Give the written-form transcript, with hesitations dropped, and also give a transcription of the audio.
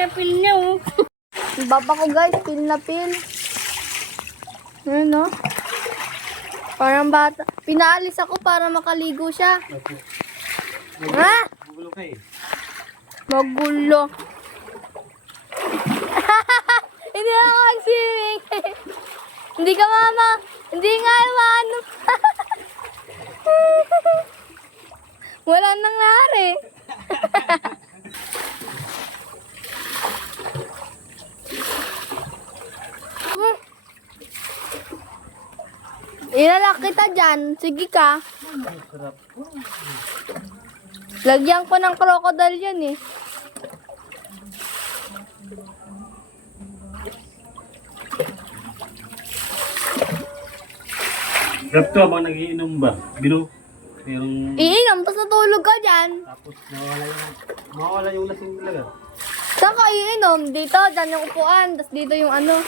na pil niya, oh. Yung baba ko guys, pil na pil. Ayun, no? Parang bata. Pinaalis ako para makaligo siya. Ha? Magulo kayo. Magulo. Hindi ako mag-swimming. Hindi ka mama. Hindi nga ano. Wala nangyari. Ilalak kita dyan. Sige ka. Lagyan ko ng crocodile yan eh. Grab to habang nagiinom ba? Bino? Merong... Iinom, tapos natulog ka dyan. Tapos nawawala yung lasing talaga. Saan ka iinom? Dito, dyan yung upuan. Tapos dito yung ano.